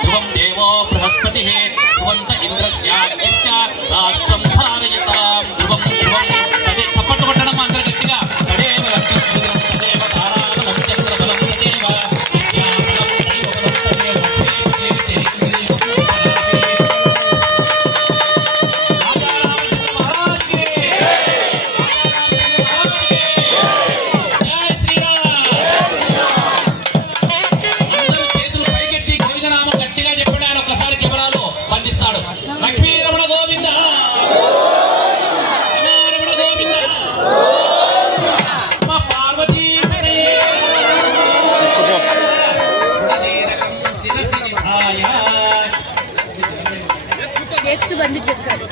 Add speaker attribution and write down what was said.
Speaker 1: ध्रुवं देवो बृहस्पतिः ध्रुवन्त इन्द्रस्याग्निश्च పాడుతున్నాడు లక్ష్మీ రమణ గోవింద. ఎత్తు బంది చెప్తాడు